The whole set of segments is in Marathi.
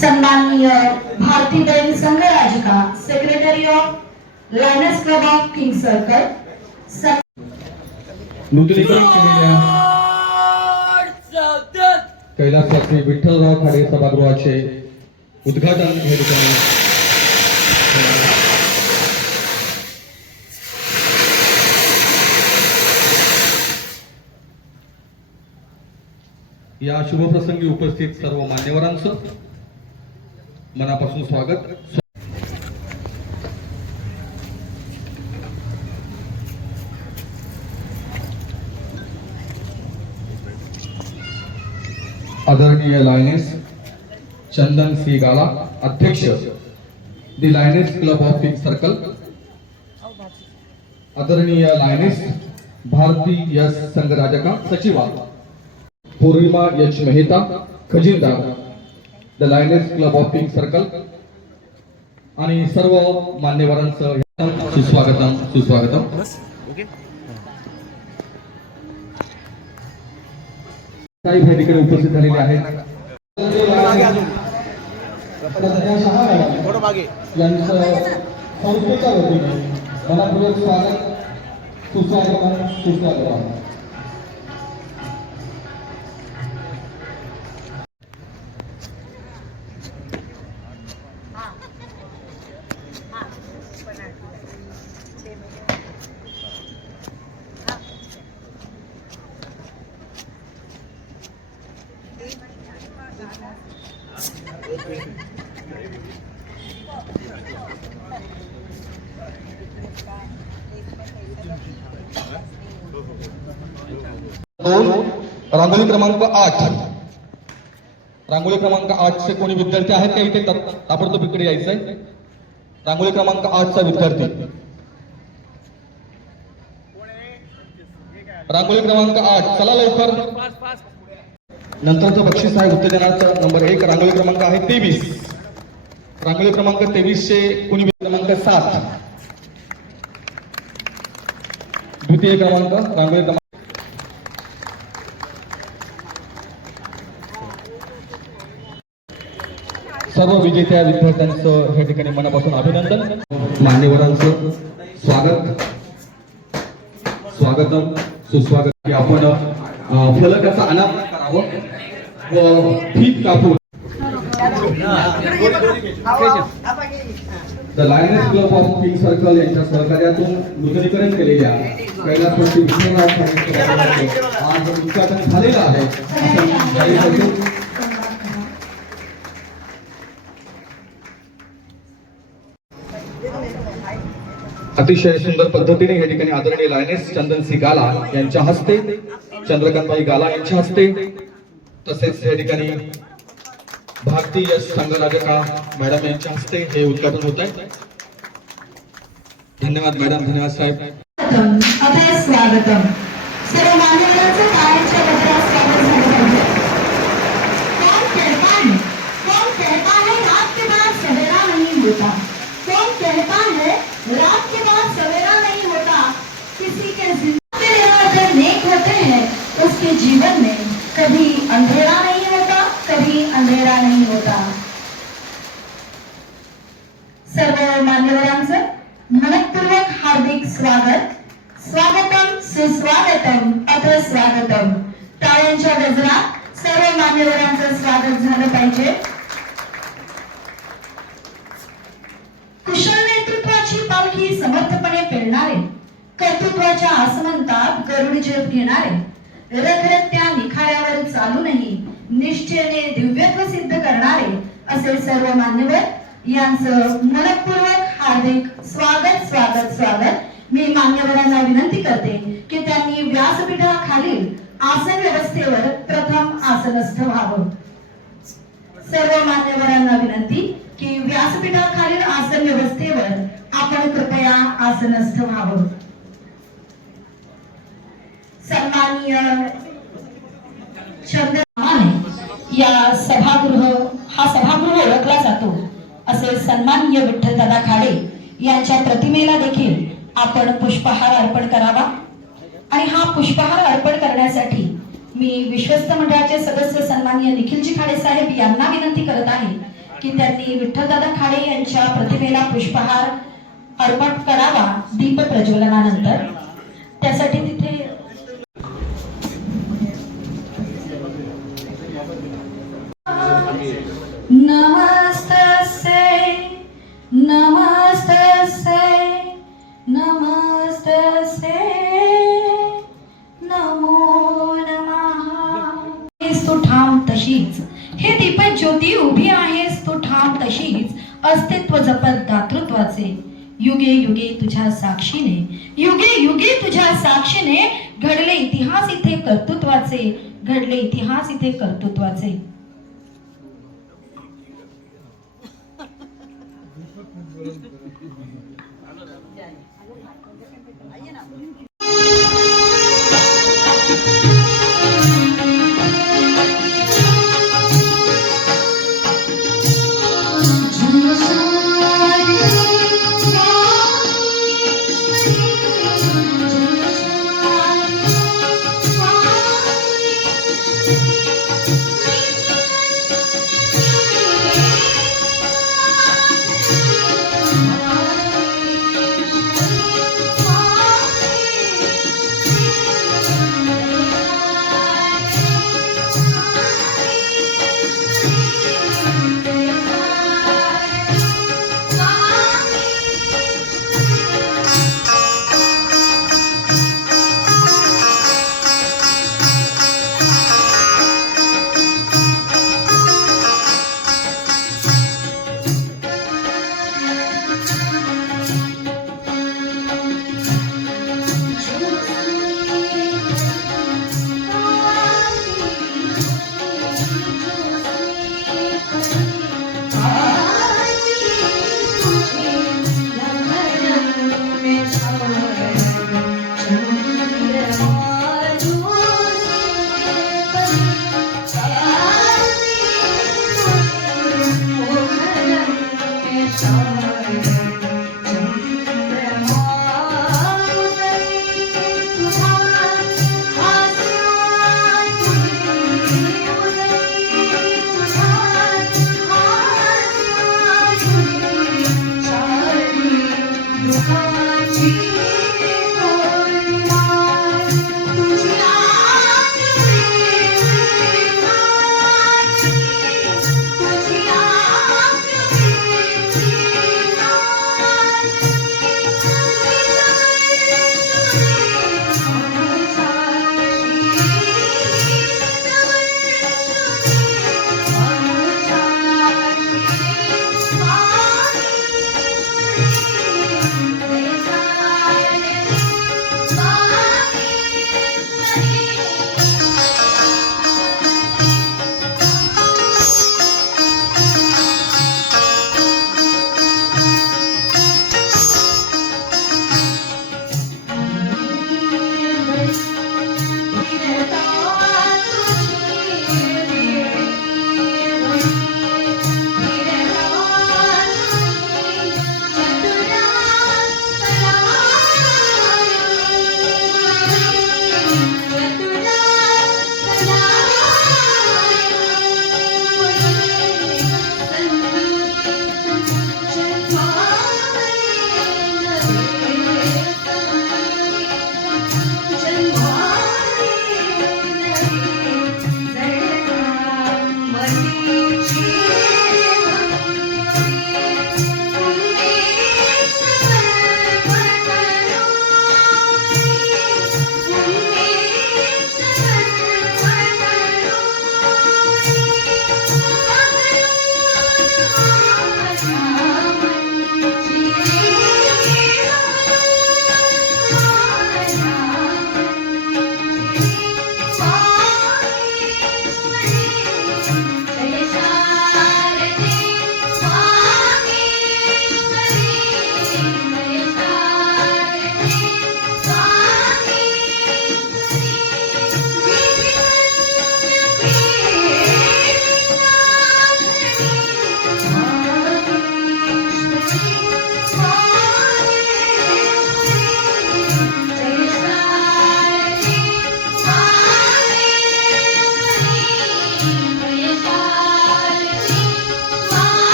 सन्माननीय Bhartiben Sanghrajika secretary of lions club of king circle नूतनीकरण केलेल्या कैलासवासी विठ्ठलराव खाडे सभागृहाचे उद्घाटन या ठिकाणी या शुभप्रसंगी उपस्थित सर्व मान्यवरांचं मनापासून स्वागत. आदरणीय लायनेस चंदन सी गाला अध्यक्ष the lioness club of pink circle. आदरणीय लायनेस भारती यस संघराजका सचिवा Purnima Yash Mehta खजिनदार the lioness club of king circle आणि सर्व मान्यवरांचं सुस्वागतम सुस्वागतम. काही भेट इकडे उपस्थित झालेले आहेत. यांचं संस्थेच्या वतीने मनापूर्वक स्वागत सुस्वागतम सुस्वागतम. दोन रांगोळी क्रमांक आठ. रांगोळी क्रमांक आठचे कोणी विद्यार्थी आहेत का इथे? ताबडतोब इकडे यायचंय. रांगोळी क्रमांक आठचा विद्यार्थी. रांगोळी क्रमांक आठ. चला लवकर. नंतरचं बक्षीस आहे उत्तेजनाचा. नंबर एक रांगोळी क्रमांक आहे तेवीस. रांगोळी क्रमांक तेवीसशे कुणी क्रमांक सात. द्वितीय क्रमांक रांगोळी क्रमांक सर्व विजेत्या विद्यार्थ्यांचं या ठिकाणी मनापासून अभिनंदन. मान्यवरांचं स्वागत. स्वागतम. सुस्वागत. की आपण फलकाचा अनावरण करावं. व फीत कापून the lions club of king circle यांच्या सहकार्यातून नूतनीकरण केलेल्या कैलासवासी विठ्ठलराव ठाकरे आज उद्घाटन झालेलं आहे. अतिशय सुंदर पद्धतीने या ठिकाणी आदरणीय लायनेस चंदन सिंग गाला यांच्या हस्ते चंद्रकांतबाई गाला यांच्या हस्ते तसेच या ठिकाणी भारतीय संघराजका मॅडम यांच्या हस्ते हे उद्घाटन होत आहे. धन्यवाद मॅडम धन्यवाद साहेब. स्वागतम. सर्व मान्यवरांचं स्वागत झालं पाहिजे. कौन कहता है रात के बाद सवेरा नहीं होता आसमंतात झेप घेणारे घेणारे रथरत्या निखाऱ्यावर चालूनही निश्चयने दिव्यत्व सिद्ध करणारे असे सर्व मान्यवर यांचं मनपूर्वक हार्दिक स्वागत स्वागत स्वागत. मी मान्यवरांना विनंती करते की त्यांनी व्यासपीठाखालील आसन व्यवस्थेवर प्रथम आसनस्थ व्हावं. सर्व मान्यवरांना विनंती की व्यासपीठाखालील आसन व्यवस्थेवर आपण कृपया आसनस्थ व्हावं. सन्माननीय छंद या सभागृह हा सभागृह ओळखला जातो. असे सन्माननीय विठ्ठलदादा खाडे यांच्या प्रतिमेला देखील आपण पुष्पहार अर्पण करावा. आणि हा पुष्पहार अर्पण करण्यासाठी मी विश्वस्त मंडळाचे सदस्य सन्माननीय निखिलजी खाडे साहेब यांना विनंती करत आहे की त्यांनी विठ्ठलदादा खाडे यांच्या प्रतिमेला पुष्पहार अर्पण करावा दीप प्रज्वलनानंतर त्यासाठी तिथे अस्तित्व जपत दातृत्वाचे. युगे युगे तुझ्या साक्षीने. युगे युगे तुझ्या साक्षीने घडले इतिहास इथे कर्तृत्वाचे. घडले इतिहास इथे कर्तृत्वाचे.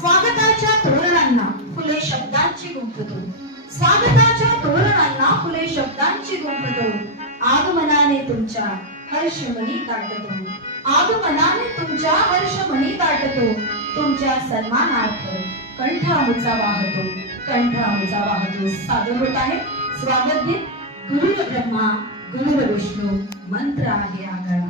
स्वागताच्या तोरणांना फुले शब्दांची गुंफ देऊ स्वागताच्या तोरणांना फुले शब्दांची गुंफ देऊ आगमनाने तुमच्या हर्षमणी काटतो आगमनाने तुमच्या हर्षमणी काटतो तुमच्या सन्मानार्थ कंठा आमचा वाहतो. कंठा आमचा वाहतो सादर होत आहे. स्वागत गीत गुरुर ब्रह्मा गुरुर विष्णू मंत्र आहे आगळा.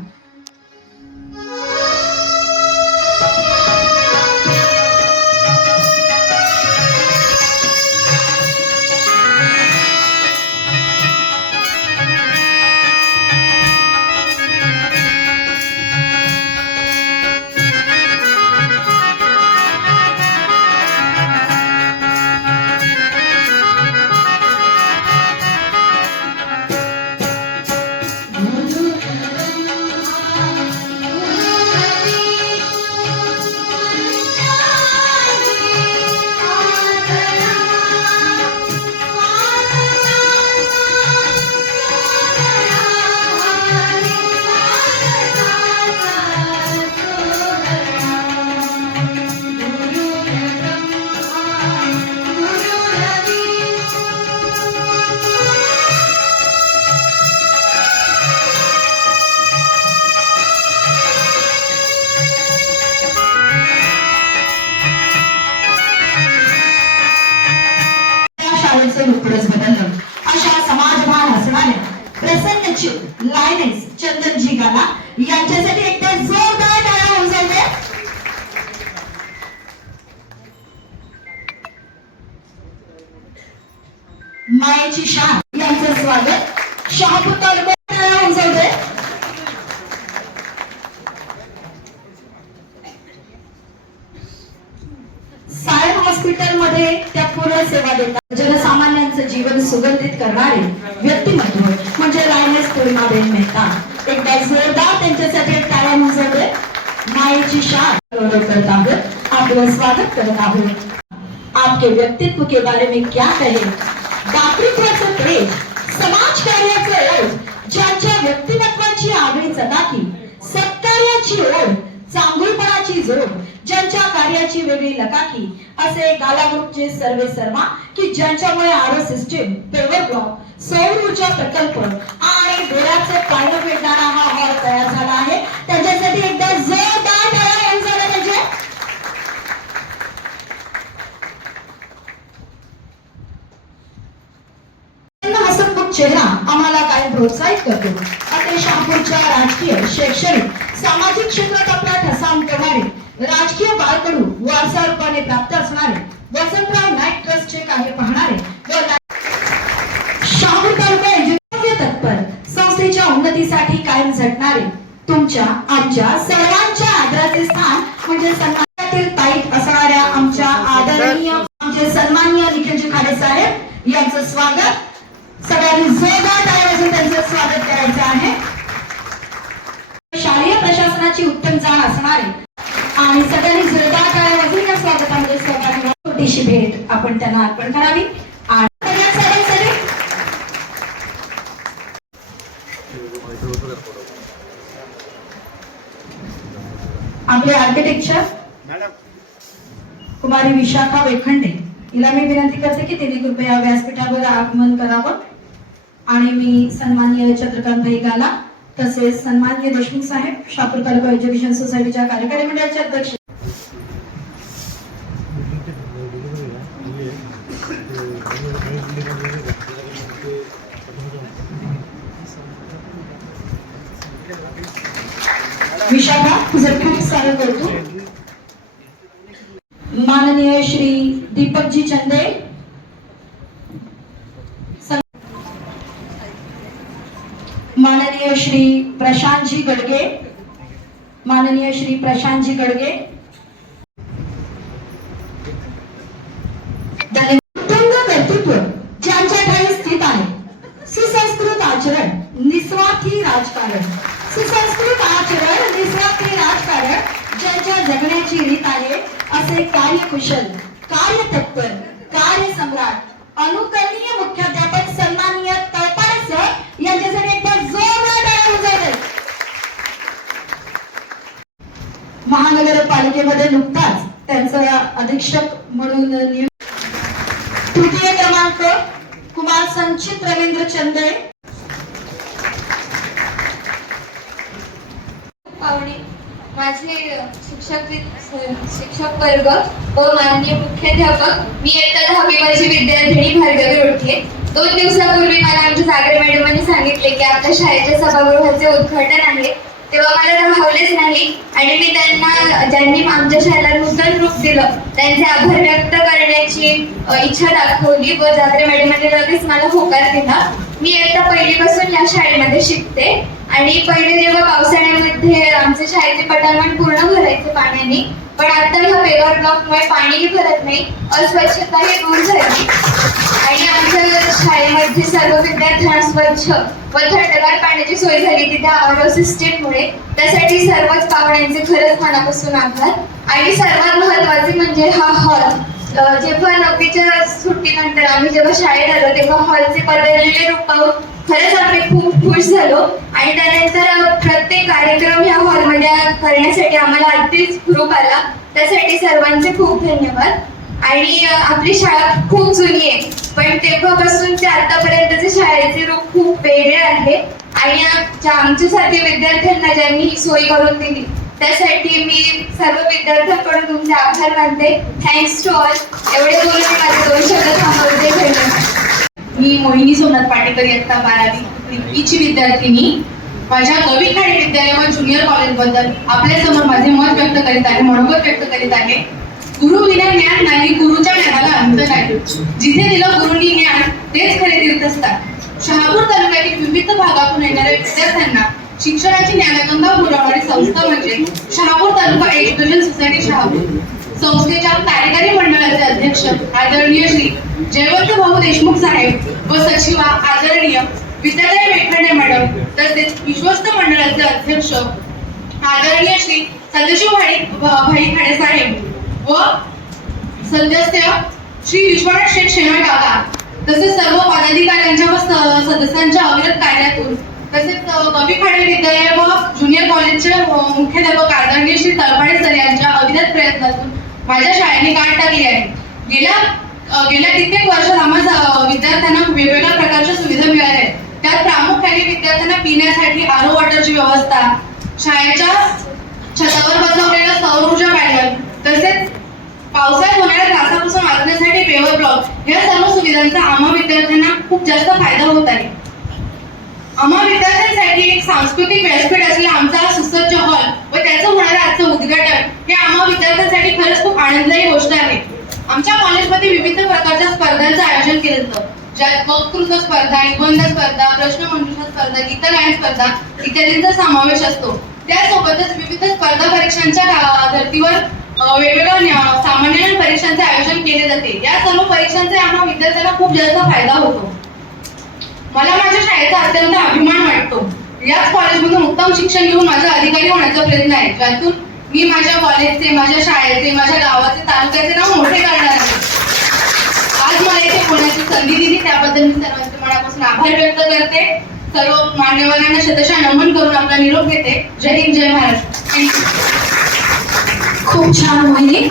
यांच्यासाठी एकदा जोरदार टाळ्या होऊन जाऊ मायेची शाह यांचं स्वागत. शहापूर तालुक्यात टाळ्या होऊन जाऊ सायन हॉस्पिटलमध्ये त्या पूर्ण सेवा देतात. जनसामान्यांचं जीवन सुगंधित करणारे व्यक्तिमत्व म्हणजे रायनेस पूर्णाबेन मेहता. एकदा जोर त्यांच्यासाठी एक टाळ्या मुजवतोय मायेची शान. करत आहोत आपलं स्वागत करत आहोत. आपके व्यक्तित्व के बारे में क्या कहे? दातृत्वाचं प्रेम समाज कार्याचं ओढ ज्यांच्या व्यक्तिमत्वाची आगळी चटाकी सत्कार्याची ओढ चांगुलपणाची जोड ज्यांच्या कार्याची वेगळी लकाकी असे गाला ग्रुपचे सर्वे सर्वा की ज्यांच्यामुळे आरो सिस्टीम पेवर ब्लॉक सौर ऊर्जा प्रकल्प आणि डोळ्याचे पाणी फेडणारा हा हॉल तयार झाला आहे. त्याच्यासाठी एकदा जोरदार टाळ्या होऊन झाल्या म्हणजे? पाहिजे चेहरा आम्हाला काय प्रोत्साहित करतो? आता शहापूरच्या राजकीय शैक्षणिक सामाजिक क्षेत्रात आपला ठसा उमटवणारे राजकीय बाळकडू वारसा रूपाने प्राप्त असणारे वसंतराव नाईक ट्रस्टचे कार्य पाहणारे व रा- शहापूर तालुका इंजिनिअरिंग तत्पर संस्थेच्या उन्नतीसाठी कायम झटणारे तुमच्या आमच्या सर्वांच्या आदराचे स्थान म्हणजे सन्मानातील ताईत असणाऱ्या आमच्या आदरणीय आमचे सन्माननीय निखिलजी खाडे साहेब यांचं स्वागत. सगळ्यांनी जोरदार टाळ्या त्यांचं स्वागत करायचं आहे. शालेय प्रशासनाची उत्तम जाण असणारे आणि सगळ्यांनी जोरदार टाळ्या या स्वागतामध्ये सहभागी छोटीशी भेट आपण त्यांना अर्पण करावी. आपले आर्किटेक्चर कुमारी विशाखा वेखंडे. हिला मी विनंती करते की तिने कृपया व्यासपीठावर आगमन करावं. आणि मी सन्माननीय चंद्रकांत गाला तसेच सन्माननीय देशमुख साहेब शापूर तालुका एज्युकेशन सोसायटीच्या कार्यकारी मंडळाचे अध्यक्ष. विशाखा तुझं खूप सारं करतो माननीय श्री दीपकजी चंदे. माननीय श्री प्रशांतजी गडगे. माननीय श्री प्रशांतजी गडगे. उत्तुंग कर्तृत्व ज्यांच्या ठाई स्थित आहे सुसंस्कृत आचरण निस्वार्थी राजकारण सुसंस्कृत आचरण निस्वार्थी राजकारण ज्यांच्या जगण्याची रीत आहे. असे कार्यकुशल कार्यतत्पर कार्यसम्राट अनुकरणीय मुख्याध्यापक सन्माननीय तळपाडे सर यांच्यासाठी एकदा जोरदार टाळ्या वाजवते. महानगरपालिकेमध्ये नुकताच त्यांचा अधीक्षक म्हणून नियुक्त तृतीय क्रमांक संचित रवींद्र चंदळे पाहुणे माझे शिक्षक वर्ग व माननीय मुख्याध्यापक मी इयत्ता दहावी माझी विद्यार्थिनी भार्गवी रोडके दोन दिवसापूर्वी मला आमच्या जागरे मॅडमांनी सांगितले की आपल्या शाळेच्या सभागृहाचे उद्घाटन आहे. तेव्हा मला राहवलेच नाही आणि मी त्यांना ज्यांनी आमच्या शाळेला नूतन रूप दिलं त्यांचे आभार व्यक्त करण्याची इच्छा दाखवली व जात्रे मॅडमांनी लगेच मला होकार दिला. मी इयत्ता पहिलीपासून या शाळेमध्ये शिकते आणि पहिले जेव्हा पावसाळ्यामध्ये आमच्या शाळेचे पटांगण पूर्ण भरायचे पाण्याने पण आता ह्या पेवर ब्लॉकमुळे पाणीही भरत नाही. अस्वच्छता हे दूर झाली. आणि आमच्या शाळेमध्ये सर्व विद्यार्थ्यांना स्वच्छ व थंडगार पाण्याची सोय झाली तिथे आरो सिस्टीममुळे त्यासाठी सर्वच पाहुण्यांचे खरंच मनापासून आभार. आणि सर्वात महत्त्वाचे म्हणजे हा हॉल जेव्हा नववीच्या सुट्टीनंतर आम्ही जेव्हा शाळेत आलो तेव्हा हॉलचे बदललेले रूप पाहून खरंच आम्ही खूप खुश झालो. आणि त्यानंतर प्रत्येक कार्यक्रम ह्या हॉलमध्ये करण्यासाठी आम्हाला अगदीच ग्रुप आला. त्यासाठी सर्वांचे खूप धन्यवाद. आणि आपली शाळा खूप जुनी आहे. पण तेव्हापासून ते आतापर्यंतचे शाळेचे रूप खूप वेगळे आहे. आणि आमच्यासाठी विद्यार्थ्यांना ज्यांनी ही सोय करून दिली त्यासाठी मी सर्व विद्यार्थ्यांकडून तुमचे आभार मानते. थँक्स टू ऑल एवढे बोलून माझे दोन शब्द थांबवते. धन्यवाद. मी मोहिनी सोमनाथ पाटेकर इयत्ता बारावी. इची विद्यार्थिनी माझ्या कवी खाडी विद्यालय व ज्युनियर कॉलेजबद्दल आपल्यासमोर माझे मत व्यक्त करीत आहे मनोगत व्यक्त करीत आहे. गुरु विना ज्ञान नाही गुरुच्या ज्ञानाला अंत नाही. जिथे दिलं गुरुनी ज्ञान तेच खरे तीर्थ असतात शहापूर तालुक्यातील विविध भागातून येणाऱ्या विद्यार्थ्यांना शिक्षणाची ज्ञानगंगा पुरवणारी संस्था म्हणजे शहापूर तालुका एज्युकेशन सोसायटी शहापूर. संस्थेच्या कार्यकारी मंडळाचे अध्यक्ष आदरणीय श्री जयवंत भाऊ देशमुख साहेब व सचिवा आदरणीय विद्यालय मेघाडे मॅडम तसेच विश्वस्त मंडळाचे अध्यक्ष आदरणीय श्री सदाशिव भाई भाई खाडे साहेब व सदस्य श्री विश्वनाथ शेठ शेणार काका तसेच सर्व पदाधिकाऱ्यांच्या व सदस्यांच्या अविरत कार्यातून तसेच कवी खाडे विद्यालय व ज्युनियर कॉलेजचे मुख्याध्यापक आदरणीय श्री तळपाडे सर यांच्या अविरत प्रयत्नातून माझ्या शाळेने गाठ टाकली आहे. गेल्या गेल्या कित्येक वर्षात आम्हा विद्यार्थ्यांना वेगवेगळ्या प्रकारच्या सुविधा मिळाल्या आहेत. त्यात प्रामुख्याने विद्यार्थ्यांना पिण्यासाठी आरो वॉटरची व्यवस्था शाळेच्या छतावर बसवलेलं सौर ऊर्जा पॅनल तसेच पावसाळ्यात होणाऱ्या त्रासापासून वाचण्यासाठी पेवर ब्लॉक या सर्व सुविधांचा आम्हा विद्यार्थ्यांना खूप जास्त फायदा होत आहे. आम्हा विद्यार्थ्यांसाठी एक सांस्कृतिक व्यासपीठ असलेला आमचा सुसज्ज हॉल व त्याचं होणारं आजचं उद्घाटन हे आम्हा विद्यार्थ्यांसाठी खरंच खूप आनंददायी गोष्ट आहे. आमच्या कॉलेजमध्ये विविध प्रकारच्या स्पर्धांचं आयोजन केलं जातं. ज्यात वक्तृत्व स्पर्धा निबंध स्पर्धा प्रश्नमंजुषा स्पर्धा गीतगायन स्पर्धा इत्यादींचा समावेश असतो. त्यासोबतच विविध स्पर्धा परीक्षांच्या धर्तीवर वेगवेगळ्या सामान्य परीक्षांचे आयोजन केले जाते. या सर्व परीक्षांचे आम्हा विद्यार्थ्यांना खूप जास्त फायदा होतो. मला माझ्या शाळेचा अत्यंत अभिमान वाटतो. याच कॉलेजमधून उत्तम शिक्षण घेऊन माझा अधिकारी होण्याचा प्रयत्न आहे. ज्यातून मी माझ्या कॉलेजचे माझ्या शाळेचे माझ्या गावाचे तालुक्याचे नाव मोठे करणार आहे. आज मला इथे होण्याची संधी दिली त्याबद्दल मी सर्वांचे मनापासून आभार व्यक्त करते. सर्व मान्यवरांना शतशः नमन करून आपला निरोप घेते. जय हिंद जय महाराष्ट्र. खूप छान मोहिनी.